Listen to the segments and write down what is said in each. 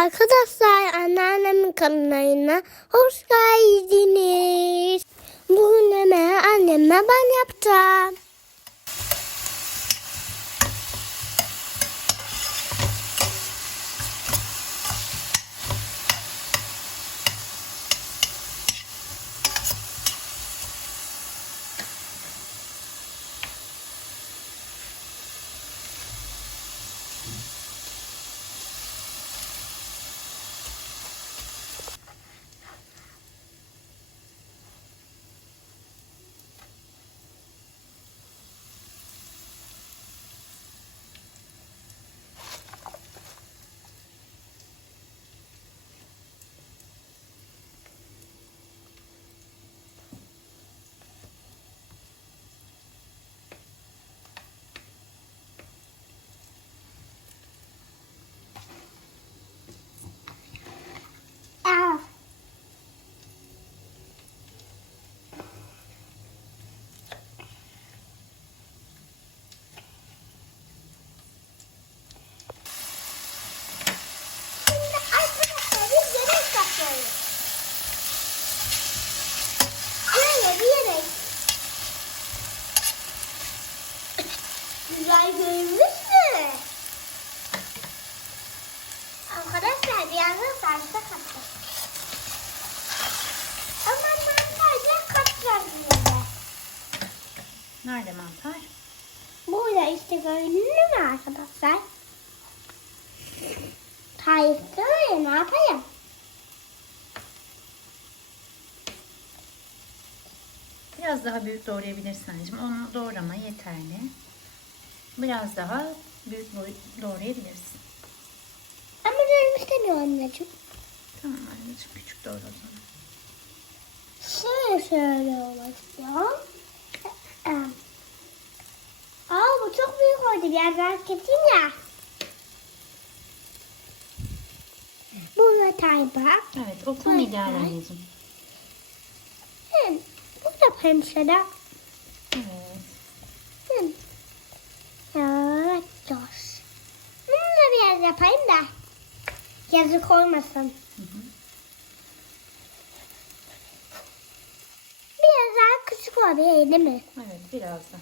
Arkadaşlar anneannemin kanalına hoş geldiniz. Bugün yemeği anneme ben yapacağım. Sarımsak kattık. Ama mantarca katlar yine Nerede mantar? Burada işte gördünüz mü arkadaşlar? Öyle ne yapayım? Biraz daha büyük doğrayabilirsin anneciğim. Onu doğrama yeterli. Biraz daha büyük doğrayabilirsin. İstemiyor anneciğim. Tamam anneciğim küçük doğra o zaman. Şöyle şöyle olmak istiyorum. Aa bu çok büyük oldu. Biraz daha keseyim ya. Bu da tayba. Evet o tam Vay ideal vay. anneciğim. Hı, Bu da şöyle. Evet. Hı. Evet, dur. Bunu da biraz yapayım da. Yazık olmasın. Hı hı. Biraz daha küçük olabilir değil mi? Evet biraz daha.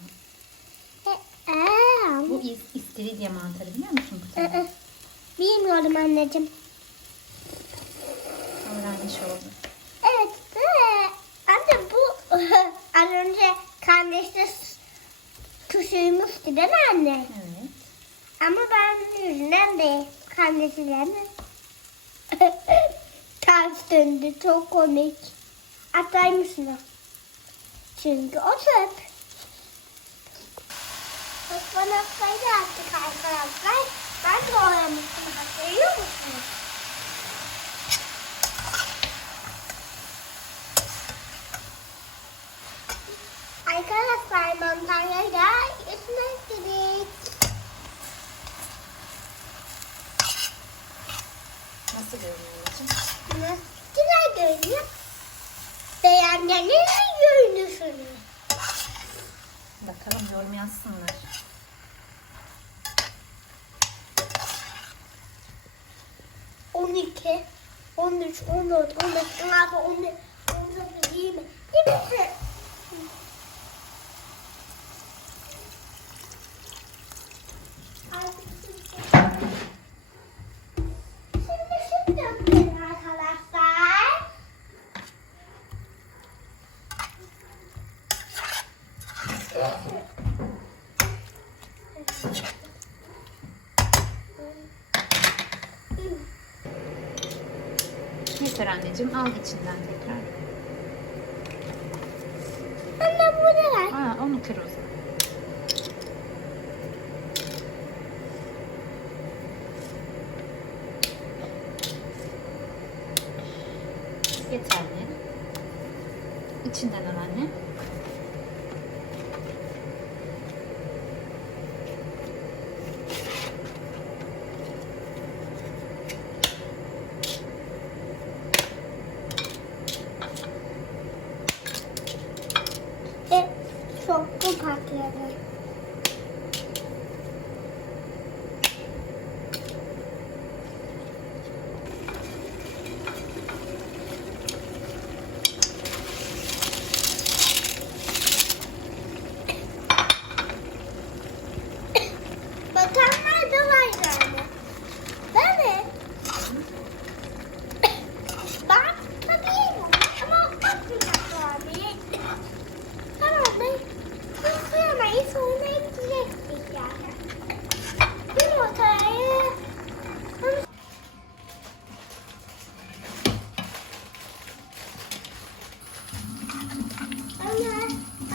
E, Bu is- istiridye mantarı biliyor musun tane? ı. Bilmiyorum anneciğim. Öğrenmiş oldum. Evet. ee, anne bu az önce kardeşte tuşuymuştu değil mi anne? Evet. Ama ben yüzünden değil. Kardeşinden Ters döndü. Çok komik. Atlaymışsın o. Çünkü o çöp. Ispanakları da attık arkadaşlar. Ben de oynamıştım. Hatırlıyor musunuz? Arkadaşlar mantarları da üstüne ekledik. Nasıl görünüyor anneciğim? Güzel görünüyor. Beğenenleri görünürsünüz. Bakalım yorum yazsınlar. On iki, on üç, on dört, on beş, on altı, on yedi, on sekiz, yirmi. Yirmi. Yeter anneciğim al içinden tekrar. Anne bu ne var? Aa, onu kır o zaman. Yeterli. İçinden al anne. सबको खा के आ गए